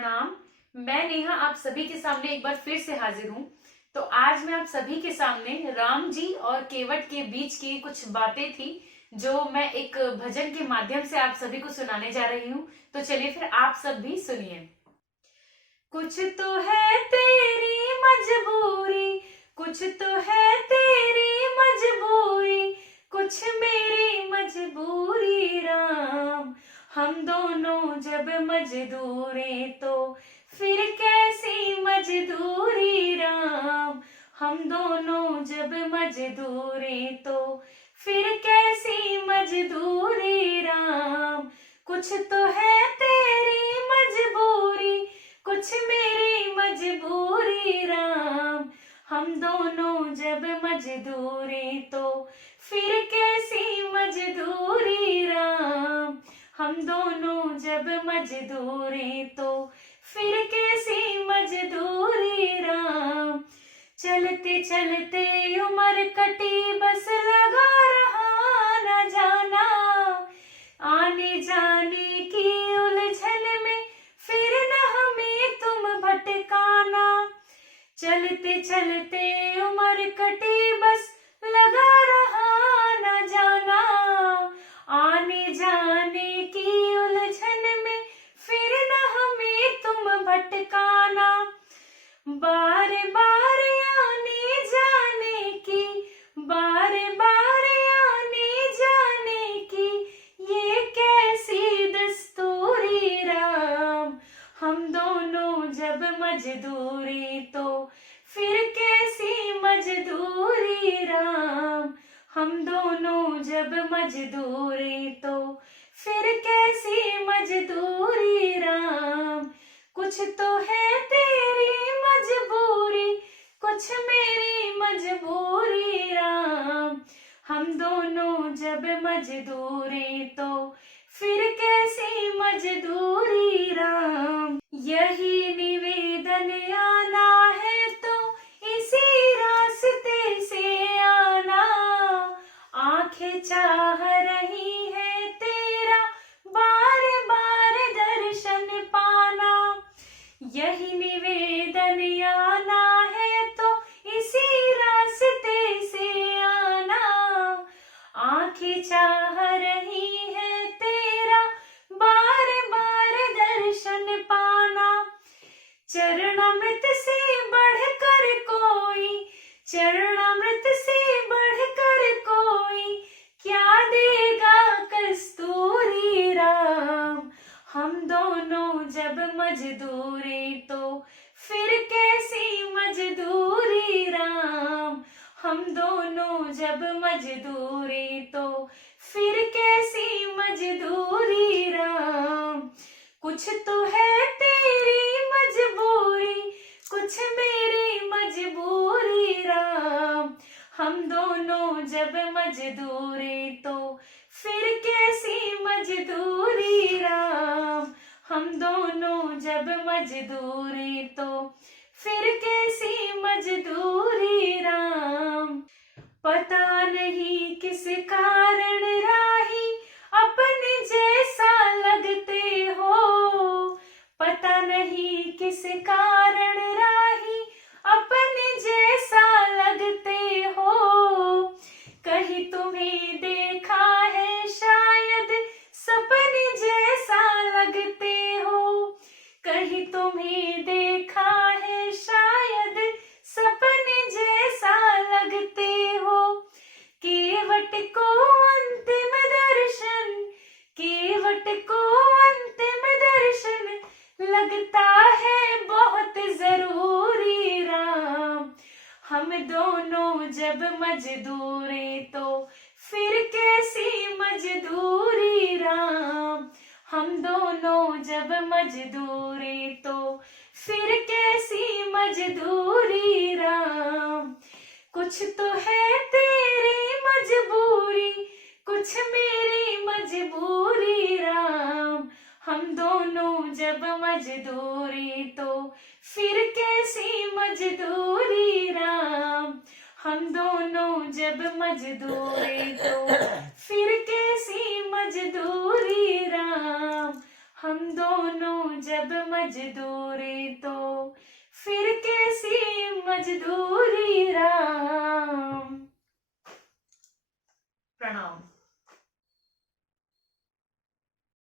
प्रणाम। मैं नेहा आप सभी के सामने एक बार फिर से हाजिर हूँ। तो आज मैं आप सभी के सामने राम जी और केवट के बीच की कुछ बातें थी जो मैं एक भजन के माध्यम से आप सभी को सुनाने जा रही हूँ। तो चलिए फिर आप सब भी सुनिए। कुछ तो है तेरी मजबूरी, कुछ तो है तेरी मजबूरी, कुछ मेरी मजबूरी राम। हम दोनों जब मजदूरी तो फिर कैसी मजदूरी राम। हम दोनों जब मजदूरी तो फिर कैसी मजदूरी राम। कुछ तो है तेरी मजबूरी, कुछ मेरी मजबूरी राम। हम दोनों जब मजदूरी तो फिर कैसी मजदूरी राम। हम दोनों जब मजदूरी तो फिर कैसी मजदूरी राम। चलते चलते उम्र कटी बस लगा रहा न जाना, आने जाने की उलझन में फिर न हमें तुम भटकाना। चलते चलते उम्र कटी बस लगा रहा न जाना, आने जाने की उलझन में फिर न हमें तुम भटकाना। बार बार आने जाने की, बार बार आने जाने की ये कैसी दस्तूरी राम। हम दोनों जब मजदूरी तो फिर कैसी मजदूरी राम। हम दोनों जब मजदूरी तो फिर कैसी मजदूरी राम। कुछ तो है तेरी मजबूरी, कुछ मेरी मजबूरी राम। हम दोनों जब मजदूरी तो फिर कैसी मजदूरी राम। यही निवेदन आना है तो इसी रास्ते से आना, आंखें चाह रही है तेरा बार बार दर्शन पाना। यही निवेदन आना है तो इसी रास्ते से आना, आंखें चाह रही है तेरा बार बार दर्शन पाना। चरणामृत से बढ़कर कोई, चरणामृत से बढ़कर कोई क्या देगा कस्तूरी राम। हम दोनों जब मजदूरी तो फिर कैसी मजदूरी राम। हम दोनों जब मजदूरी तो फिर कैसी मजदूरी राम। कुछ तो है तेरी मजबूरी, कुछ मेरी मजबूरी राम। हम दोनों जब मजदूरी तो फिर कैसी मजदूरी राम। हम दोनों जब मजदूरी तो फिर कैसी मजदूरी राम। पता नहीं किस कारण राही अपने जैसा लगते हो, पता नहीं किस कारण राही अपने जैसा लगते हो। कहीं तुम्हें देखा है शायद सपने जैसा लगते हो, कहीं तुम्हें देखा है शायद सपने जैसा लगते हो। केवट को अंतिम दर्शन, केवट को अंतिम दर्शन लगता है बहुत जरूरी राम। हम दोनों जब मजदूरी तो फिर कैसी मजदूरी राम। हम दोनों जब मजदूरी तो फिर कैसी मजदूरी राम। कुछ तो है तेरी मजबूरी, कुछ मेरी मजबूरी राम। हम दोनों जब मजदूरी तो फिर कैसी मजदूरी राम। हम दोनों जब मजदूरी तो फिर कैसी मजदूरी राम। हम दोनों जब मजदूरी तो फिर कैसी मजदूरी राम। प्रणाम।